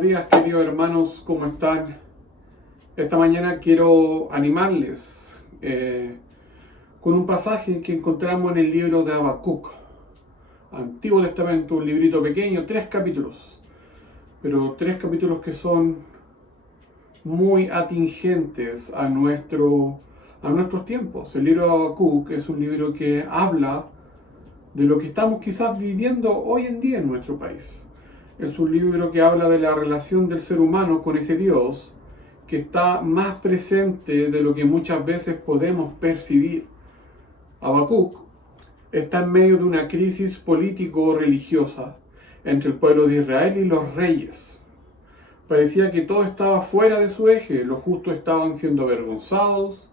Buenos días, queridos hermanos, ¿cómo están? Esta mañana quiero animarles con un pasaje que encontramos en el libro de Habacuc, Antiguo Testamento, un librito pequeño, 3 capítulos, pero 3 capítulos que son muy atingentes a nuestros tiempos. El libro de Habacuc es un libro que habla de lo que estamos quizás viviendo hoy en día en nuestro país. Es un libro que habla de la relación del ser humano con ese Dios que está más presente de lo que muchas veces podemos percibir. Habacuc está en medio de una crisis político-religiosa entre el pueblo de Israel y los reyes. Parecía que todo estaba fuera de su eje, los justos estaban siendo avergonzados,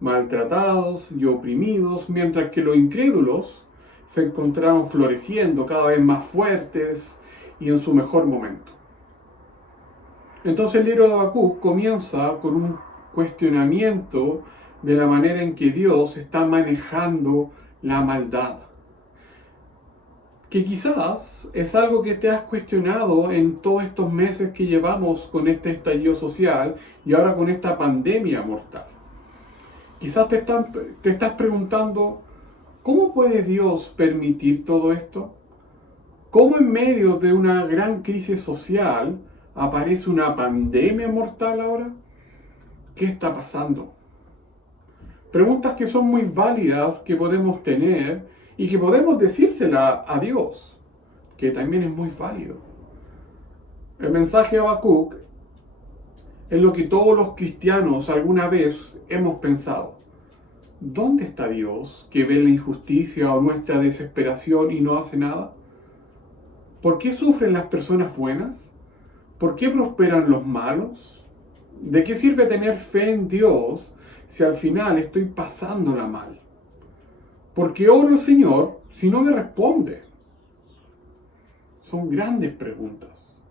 maltratados y oprimidos, mientras que los incrédulos se encontraban floreciendo cada vez más fuertes y en su mejor momento. Entonces el libro de Habacuc comienza con un cuestionamiento de la manera en que Dios está manejando la maldad. Que quizás es algo que te has cuestionado en todos estos meses que llevamos con este estallido social y ahora con esta pandemia mortal. Quizás te estás preguntando, ¿cómo puede Dios permitir todo esto? ¿Cómo en medio de una gran crisis social aparece una pandemia mortal ahora? ¿Qué está pasando? Preguntas que son muy válidas, que podemos tener y que podemos decírsela a Dios, que también es muy válido. El mensaje de Habacuc es lo que todos los cristianos alguna vez hemos pensado. ¿Dónde está Dios que ve la injusticia o nuestra desesperación y no hace nada? ¿Por qué sufren las personas buenas? ¿Por qué prosperan los malos? ¿De qué sirve tener fe en Dios si al final estoy pasándola mal? ¿Por qué oro al Señor si no me responde? Son grandes preguntas.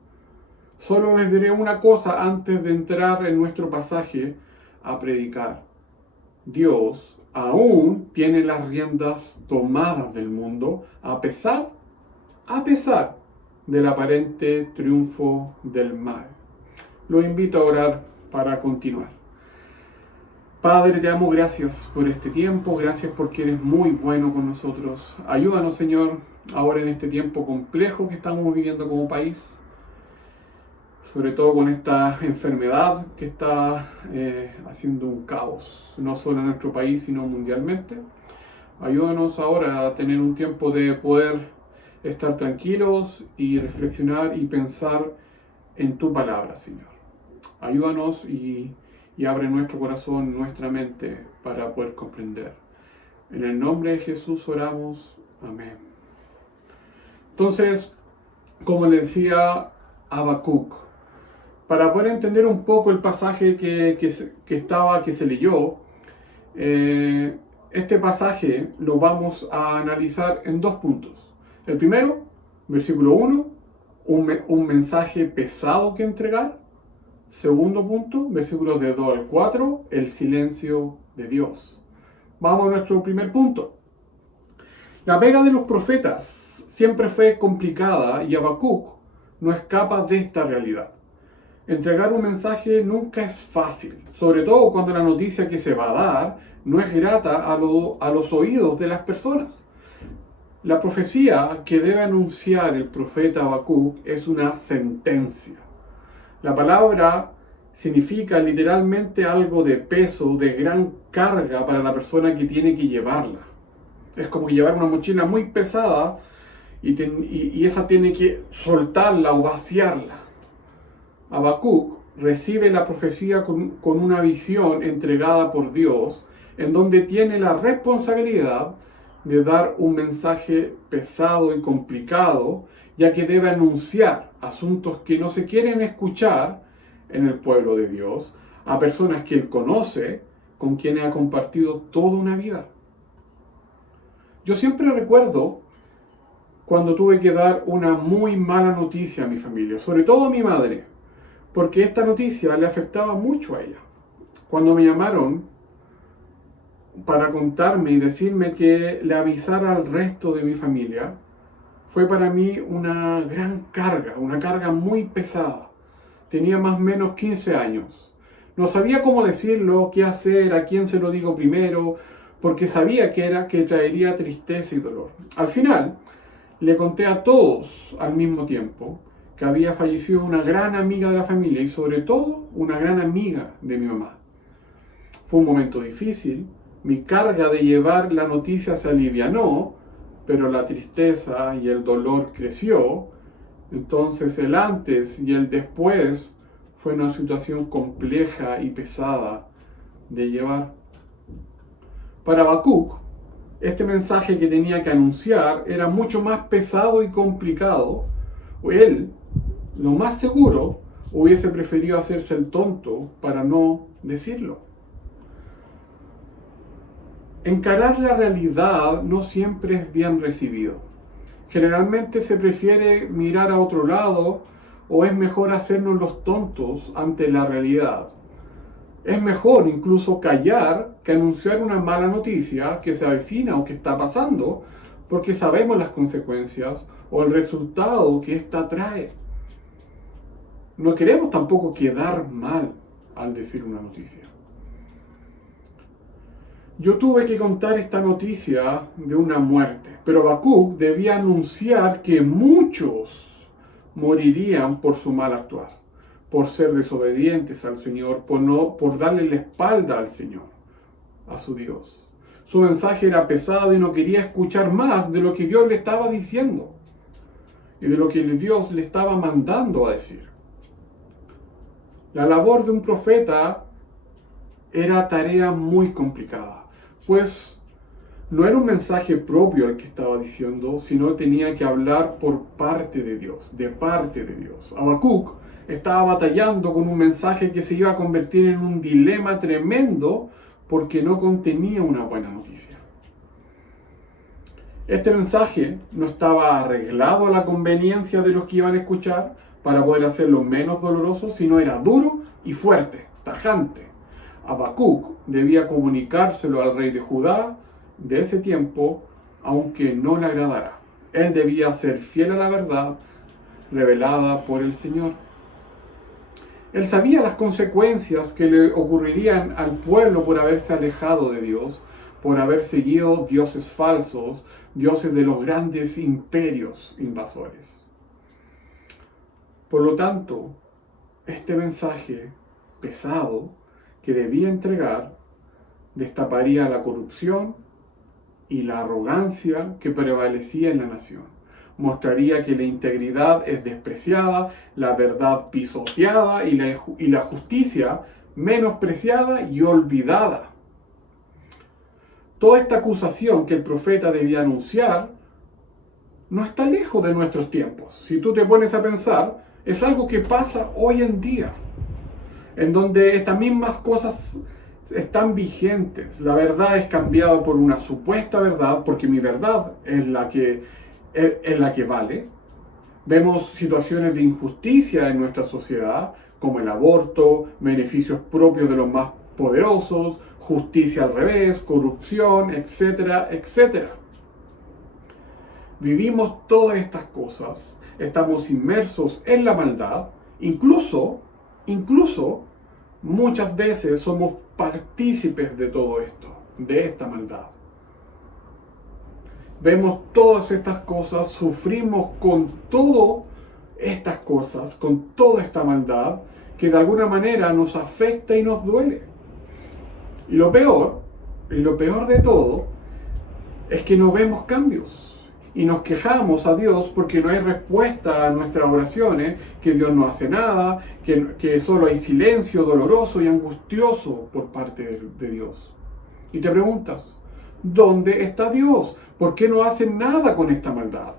Solo les diré una cosa antes de entrar en nuestro pasaje a predicar. Dios aún tiene las riendas tomadas del mundo a pesar del aparente triunfo del mal. Los invito a orar para continuar. Padre, te damos gracias por este tiempo, gracias porque eres muy bueno con nosotros. Ayúdanos, Señor, ahora en este tiempo complejo que estamos viviendo como país, sobre todo con esta enfermedad que está haciendo un caos, no solo en nuestro país, sino mundialmente. Ayúdanos ahora a tener un tiempo de poder estar tranquilos y reflexionar y pensar en tu palabra, Señor. Ayúdanos y abre nuestro corazón, nuestra mente para poder comprender. En el nombre de Jesús oramos. Amén. Entonces, como le decía Habacuc, para poder entender un poco el pasaje que se leyó, este pasaje lo vamos a analizar en 2 puntos. El primero, versículo 1, un mensaje pesado que entregar. Segundo punto, versículos de 2 al 4, el silencio de Dios. Vamos a nuestro primer punto. La pega de los profetas siempre fue complicada y Habacuc no escapa de esta realidad. Entregar un mensaje nunca es fácil, sobre todo cuando la noticia que se va a dar no es grata a los oídos de las personas. La profecía que debe anunciar el profeta Habacuc es una sentencia. La palabra significa literalmente algo de peso, de gran carga para la persona que tiene que llevarla. Es como llevar una mochila muy pesada y esa tiene que soltarla o vaciarla. Habacuc recibe la profecía con una visión entregada por Dios, en donde tiene la responsabilidad de dar un mensaje pesado y complicado, ya que debe anunciar asuntos que no se quieren escuchar en el pueblo de Dios, a personas que él conoce, con quienes ha compartido toda una vida. Yo siempre recuerdo cuando tuve que dar una muy mala noticia a mi familia, sobre todo a mi madre, porque esta noticia le afectaba mucho a ella. Cuando me llamaron para contarme y decirme que le avisara al resto de mi familia, fue para mí una gran carga, una carga muy pesada. tenía más o menos 15 años. No sabía cómo decirlo, qué hacer, a quién se lo digo primero, porque sabía que traería tristeza y dolor. Al final, le conté a todos al mismo tiempo que había fallecido una gran amiga de la familia y sobre todo una gran amiga de mi mamá. Fue un momento difícil, mi carga de llevar la noticia se alivianó, pero la tristeza y el dolor creció. Entonces el antes y el después fue una situación compleja y pesada de llevar. Para Habacuc, este mensaje que tenía que anunciar era mucho más pesado y complicado. Él, lo más seguro, hubiese preferido hacerse el tonto para no decirlo. Encarar la realidad no siempre es bien recibido. Generalmente se prefiere mirar a otro lado o es mejor hacernos los tontos ante la realidad. Es mejor incluso callar que anunciar una mala noticia que se avecina o que está pasando, porque sabemos las consecuencias o el resultado que ésta trae. No queremos tampoco quedar mal al decir una noticia. Yo tuve que contar esta noticia de una muerte, pero Habacuc debía anunciar que muchos morirían por su mal actuar, por ser desobedientes al Señor, por darle la espalda al Señor, a su Dios. Su mensaje era pesado y no quería escuchar más de lo que Dios le estaba diciendo y de lo que Dios le estaba mandando a decir. La labor de un profeta era tarea muy complicada, pues no era un mensaje propio el que estaba diciendo, sino tenía que hablar por parte de Dios, de parte de Dios. Habacuc estaba batallando con un mensaje que se iba a convertir en un dilema tremendo porque no contenía una buena noticia. Este mensaje no estaba arreglado a la conveniencia de los que iban a escuchar para poder hacerlo menos doloroso, sino era duro y fuerte, tajante. Habacuc debía comunicárselo al rey de Judá de ese tiempo, aunque no le agradara. Él debía ser fiel a la verdad revelada por el Señor. Él sabía las consecuencias que le ocurrirían al pueblo por haberse alejado de Dios, por haber seguido dioses falsos, dioses de los grandes imperios invasores. Por lo tanto, este mensaje pesado que debía entregar destaparía la corrupción y la arrogancia que prevalecía en la nación. Mostraría que la integridad es despreciada, la verdad pisoteada y la justicia menospreciada y olvidada. Toda esta acusación que el profeta debía anunciar no está lejos de nuestros tiempos. Si tú te pones a pensar, es algo que pasa hoy en día, en donde estas mismas cosas están vigentes. La verdad es cambiada por una supuesta verdad, porque mi verdad es la que vale. Vemos situaciones de injusticia en nuestra sociedad, como el aborto, beneficios propios de los más poderosos, justicia al revés, corrupción, etcétera, etcétera. Vivimos todas estas cosas, estamos inmersos en la maldad, incluso muchas veces somos partícipes de todo esto, de esta maldad. Vemos todas estas cosas, sufrimos con todas estas cosas, con toda esta maldad, que de alguna manera nos afecta y nos duele. Y lo peor de todo, es que no vemos cambios. Y nos quejamos a Dios porque no hay respuesta a nuestras oraciones, que Dios no hace nada, que solo hay silencio doloroso y angustioso por parte de Dios. Y te preguntas, ¿dónde está Dios? ¿Por qué no hace nada con esta maldad?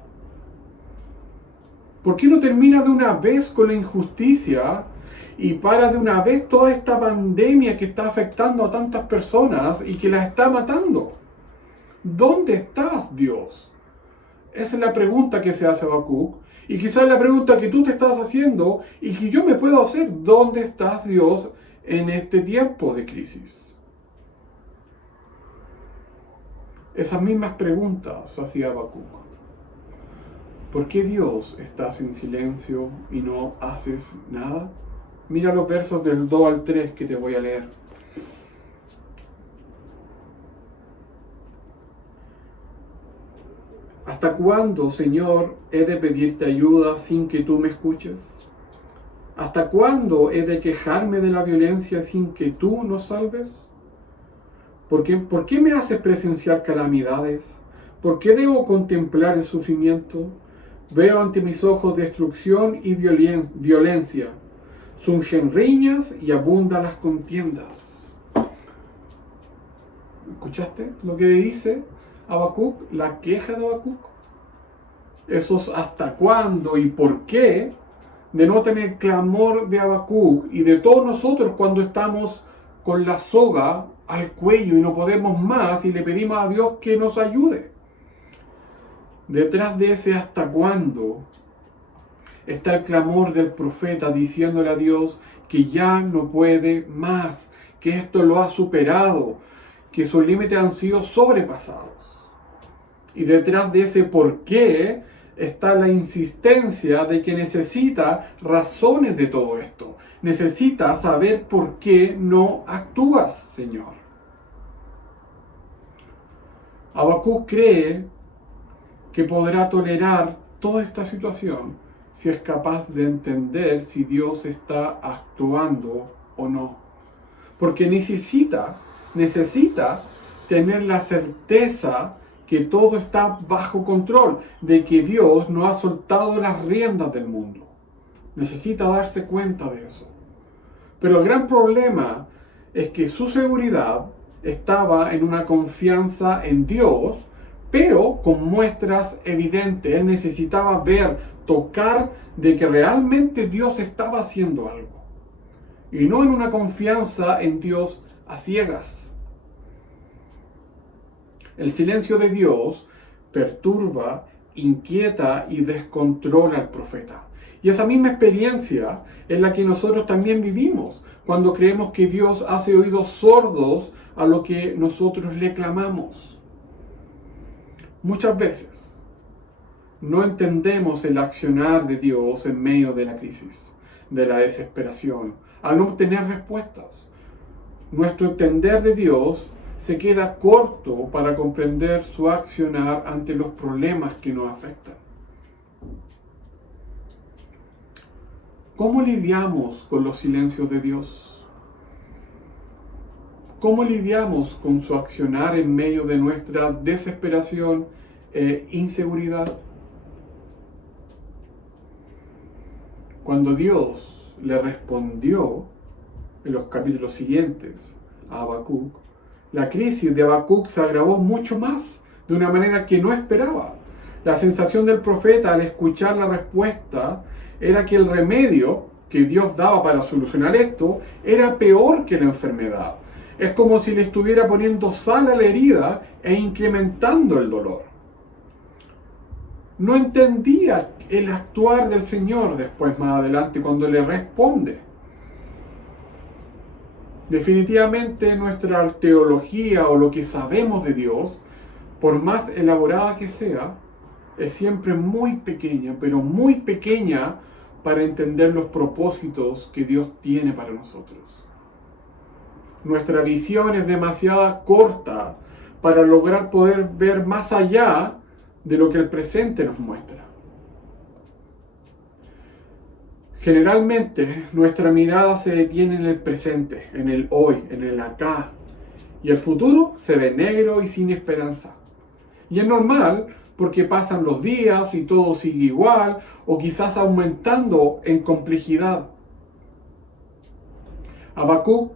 ¿Por qué no termina de una vez con la injusticia y para de una vez toda esta pandemia que está afectando a tantas personas y que las está matando? ¿Dónde estás, Dios? Esa es la pregunta que se hace Habacuc, y quizás la pregunta que tú te estás haciendo y que yo me puedo hacer: ¿dónde estás, Dios, en este tiempo de crisis? Esas mismas preguntas hacía Habacuc. ¿Por qué, Dios, estás en silencio y no haces nada? Mira los versos del 2 al 3 que te voy a leer. ¿Hasta cuándo, Señor, he de pedirte ayuda sin que tú me escuches? ¿Hasta cuándo he de quejarme de la violencia sin que tú nos salves? ¿Por qué me haces presenciar calamidades? ¿Por qué debo contemplar el sufrimiento? Veo ante mis ojos destrucción y violencia. Surgen riñas y abundan las contiendas. ¿Escuchaste lo que dice Habacuc? La queja de Habacuc. Esos hasta cuándo y por qué denotan el clamor de Habacuc y de todos nosotros cuando estamos con la soga al cuello y no podemos más y le pedimos a Dios que nos ayude. Detrás de ese hasta cuándo está el clamor del profeta diciéndole a Dios que ya no puede más, que esto lo ha superado, que sus límites han sido sobrepasados. Y detrás de ese por qué está la insistencia de que necesita razones de todo esto. Necesita saber por qué no actúas, Señor. Habacuc cree que podrá tolerar toda esta situación si es capaz de entender si Dios está actuando o no. Porque necesita tener la certeza que todo está bajo control, de que Dios no ha soltado las riendas del mundo. Necesita darse cuenta de eso. Pero el gran problema es que su seguridad estaba en una confianza en Dios, pero con muestras evidentes. Él necesitaba ver, tocar de que realmente Dios estaba haciendo algo. Y no en una confianza en Dios a ciegas. El silencio de Dios perturba, inquieta y descontrola al profeta. Y esa misma experiencia es la que nosotros también vivimos cuando creemos que Dios hace oídos sordos a lo que nosotros le clamamos. Muchas veces no entendemos el accionar de Dios en medio de la crisis, de la desesperación, al no obtener respuestas. Nuestro entender de Dios se queda corto para comprender su accionar ante los problemas que nos afectan. ¿Cómo lidiamos con los silencios de Dios? ¿Cómo lidiamos con su accionar en medio de nuestra desesperación e inseguridad? Cuando Dios le respondió en los capítulos siguientes a Habacuc, la crisis de Habacuc se agravó mucho más, de una manera que no esperaba. La sensación del profeta al escuchar la respuesta era que el remedio que Dios daba para solucionar esto era peor que la enfermedad. Es como si le estuviera poniendo sal a la herida e incrementando el dolor. No entendía el actuar del Señor después, más adelante, cuando le responde. Definitivamente nuestra teología o lo que sabemos de Dios, por más elaborada que sea, es siempre muy pequeña, pero muy pequeña para entender los propósitos que Dios tiene para nosotros. Nuestra visión es demasiado corta para lograr poder ver más allá de lo que el presente nos muestra. Generalmente nuestra mirada se detiene en el presente, en el hoy, en el acá, y el futuro se ve negro y sin esperanza. Y es normal porque pasan los días y todo sigue igual, o quizás aumentando en complejidad. Habacuc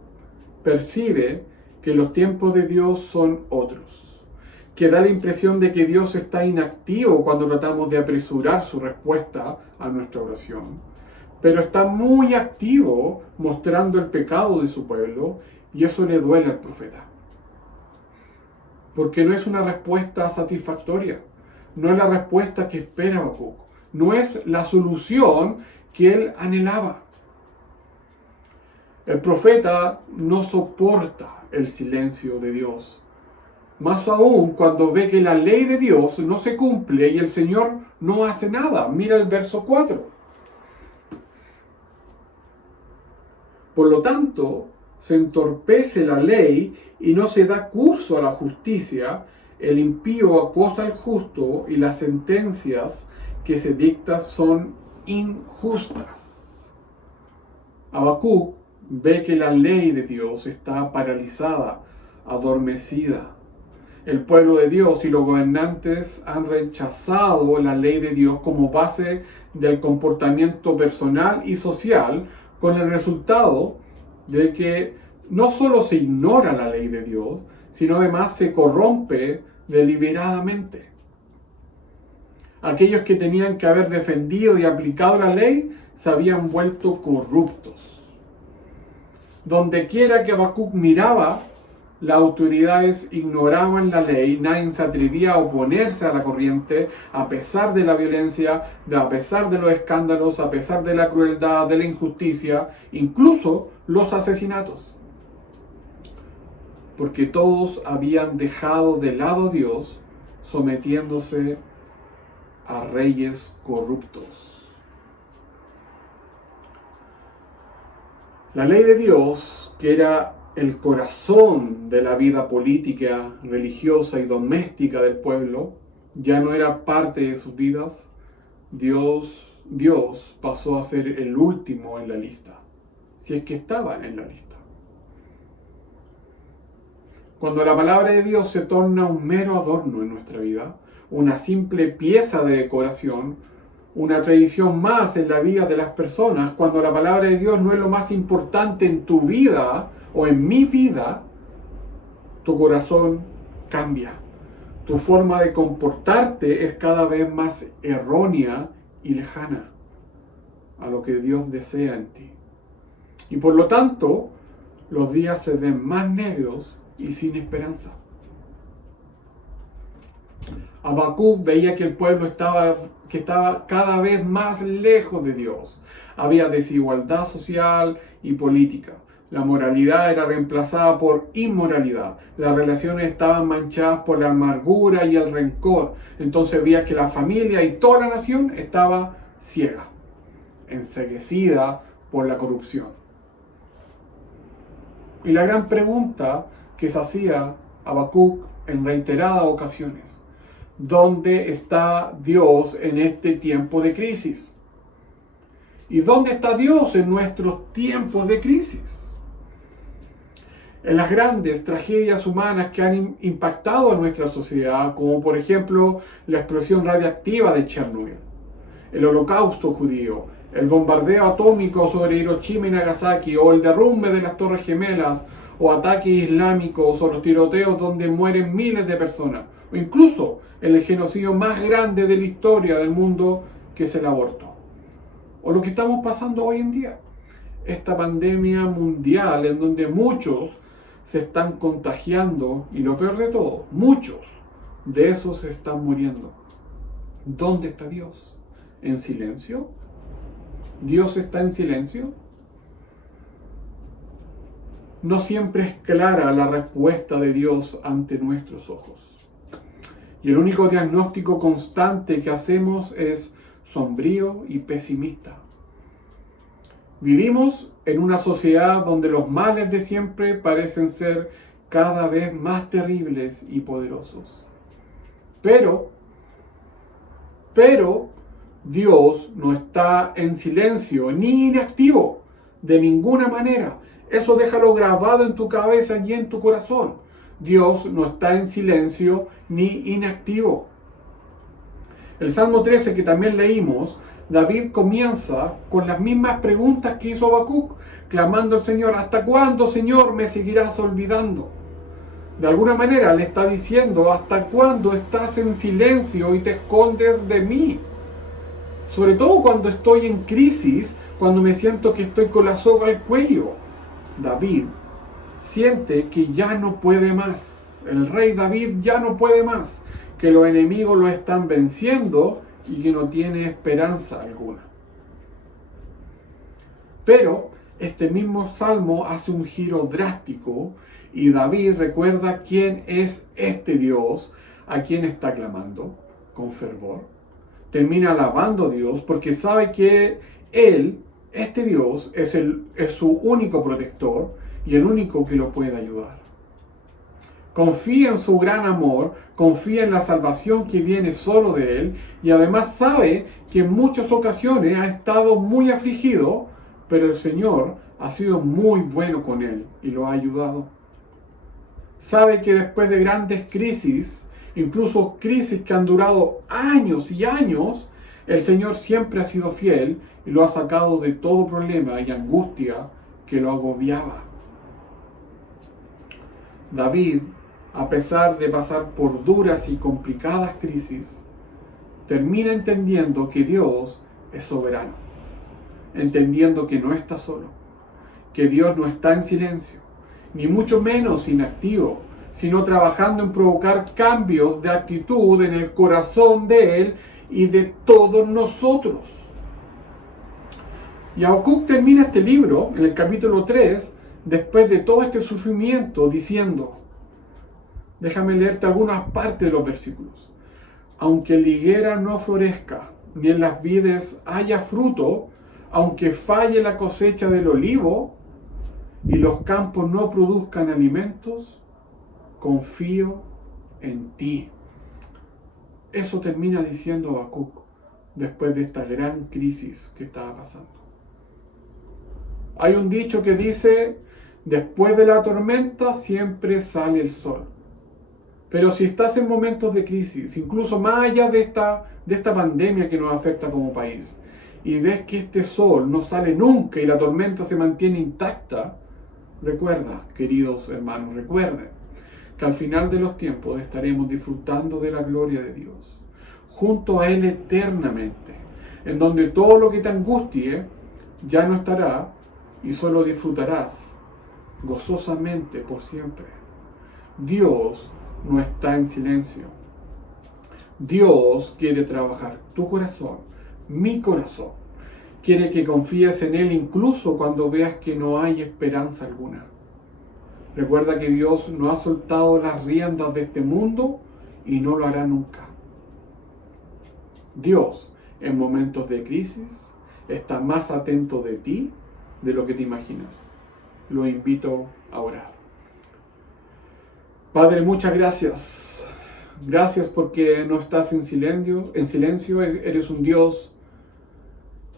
percibe que los tiempos de Dios son otros, que da la impresión de que Dios está inactivo cuando tratamos de apresurar su respuesta a nuestra oración, pero está muy activo mostrando el pecado de su pueblo, y eso le duele al profeta. Porque no es una respuesta satisfactoria, no es la respuesta que espera Habacuc, no es la solución que él anhelaba. El profeta no soporta el silencio de Dios, más aún cuando ve que la ley de Dios no se cumple y el Señor no hace nada. Mira el verso 4. Por lo tanto, se entorpece la ley y no se da curso a la justicia, el impío acosa al justo y las sentencias que se dictan son injustas. Habacuc ve que la ley de Dios está paralizada, adormecida. El pueblo de Dios y los gobernantes han rechazado la ley de Dios como base del comportamiento personal y social, con el resultado de que no solo se ignora la ley de Dios, sino además se corrompe deliberadamente. Aquellos que tenían que haber defendido y aplicado la ley se habían vuelto corruptos. Donde quiera que Habacuc miraba, las autoridades ignoraban la ley, nadie se atrevía a oponerse a la corriente, a pesar de la violencia, a pesar de los escándalos, a pesar de la crueldad, de la injusticia, incluso los asesinatos. Porque todos habían dejado de lado a Dios, sometiéndose a reyes corruptos. La ley de Dios, que era el corazón de la vida política, religiosa y doméstica del pueblo, ya no era parte de sus vidas. Dios pasó a ser el último en la lista, si es que estaba en la lista. Cuando la palabra de Dios se torna un mero adorno en nuestra vida, una simple pieza de decoración, una tradición más en la vida de las personas, cuando la palabra de Dios no es lo más importante en tu vida o en mi vida, tu corazón cambia. Tu forma de comportarte es cada vez más errónea y lejana a lo que Dios desea en ti. Y por lo tanto, los días se ven más negros y sin esperanza. Habacuc veía que el pueblo estaba cada vez más lejos de Dios. Había desigualdad social y política. La moralidad era reemplazada por inmoralidad. Las relaciones estaban manchadas por la amargura y el rencor. Entonces veía que la familia y toda la nación estaba ciega, enceguecida por la corrupción. Y la gran pregunta que se hacía Habacuc en reiteradas ocasiones: ¿dónde está Dios en este tiempo de crisis? ¿Y dónde está Dios en nuestros tiempos de crisis? En las grandes tragedias humanas que han impactado a nuestra sociedad, como por ejemplo la explosión radiactiva de Chernobyl, el holocausto judío, el bombardeo atómico sobre Hiroshima y Nagasaki, o el derrumbe de las Torres Gemelas, o ataques islámicos, o los tiroteos donde mueren miles de personas, o incluso el genocidio más grande de la historia del mundo, que es el aborto, o lo que estamos pasando hoy en día, esta pandemia mundial en donde muchos se están contagiando, y lo peor de todo, muchos de esos se están muriendo. ¿Dónde está Dios? ¿En silencio? ¿Dios está en silencio? No siempre es clara la respuesta de Dios ante nuestros ojos. Y el único diagnóstico constante que hacemos es sombrío y pesimista. Vivimos en una sociedad donde los males de siempre parecen ser cada vez más terribles y poderosos. Pero Dios no está en silencio ni inactivo de ninguna manera. Eso déjalo grabado en tu cabeza y en tu corazón. Dios no está en silencio ni inactivo. El Salmo 13 que también leímos, David comienza con las mismas preguntas que hizo Habacuc, clamando al Señor: ¿hasta cuándo, Señor, me seguirás olvidando? De alguna manera le está diciendo: ¿hasta cuándo estás en silencio y te escondes de mí? Sobre todo cuando estoy en crisis, cuando me siento que estoy con la soga al cuello. David siente que ya no puede más. El rey David ya no puede más, que los enemigos lo están venciendo y que no tiene esperanza alguna. Pero este mismo salmo hace un giro drástico y David recuerda quién es este Dios a quien está clamando con fervor. Termina alabando a Dios porque sabe que Él Este Dios es su único protector y el único que lo puede ayudar. Confía en su gran amor, confía en la salvación que viene solo de Él y además sabe que en muchas ocasiones ha estado muy afligido, pero el Señor ha sido muy bueno con Él y lo ha ayudado. Sabe que después de grandes crisis, incluso crisis que han durado años y años, el Señor siempre ha sido fiel y lo ha sacado de todo problema y angustia que lo agobiaba. David, a pesar de pasar por duras y complicadas crisis, termina entendiendo que Dios es soberano, entendiendo que no está solo, que Dios no está en silencio, ni mucho menos inactivo, sino trabajando en provocar cambios de actitud en el corazón de Él y de todos nosotros. Y Habacuc termina este libro, en el capítulo 3, después de todo este sufrimiento, diciendo, déjame leerte algunas partes de los versículos. Aunque la higuera no florezca, ni en las vides haya fruto, aunque falle la cosecha del olivo, y los campos no produzcan alimentos, confío en ti. Eso termina diciendo Habacuc después de esta gran crisis que estaba pasando. Hay un dicho que dice, después de la tormenta siempre sale el sol. Pero si estás en momentos de crisis, incluso más allá de esta pandemia que nos afecta como país, y ves que este sol no sale nunca y la tormenta se mantiene intacta, recuerda, queridos hermanos, recuerden que al final de los tiempos estaremos disfrutando de la gloria de Dios, junto a Él eternamente, en donde todo lo que te angustie ya no estará y solo disfrutarás gozosamente por siempre. Dios no está en silencio. Dios quiere trabajar tu corazón, mi corazón. Quiere que confíes en Él incluso cuando veas que no hay esperanza alguna. Recuerda que Dios no ha soltado las riendas de este mundo y no lo hará nunca. Dios, en momentos de crisis, está más atento de ti de lo que te imaginas. Lo invito a orar. Padre, muchas gracias. Gracias porque no estás en silencio. Eres un Dios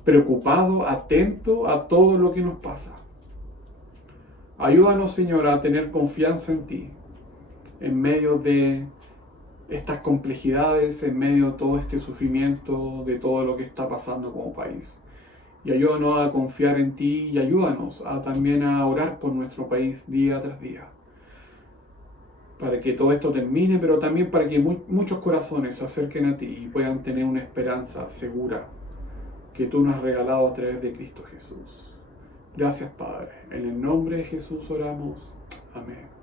preocupado, atento a todo lo que nos pasa. Ayúdanos, Señor, a tener confianza en ti, en medio de estas complejidades, en medio de todo este sufrimiento, de todo lo que está pasando como país. Y ayúdanos a confiar en ti y ayúdanos también a orar por nuestro país día tras día. Para que todo esto termine, pero también para que muchos corazones se acerquen a ti y puedan tener una esperanza segura que tú nos has regalado a través de Cristo Jesús. Gracias, Padre. En el nombre de Jesús oramos. Amén.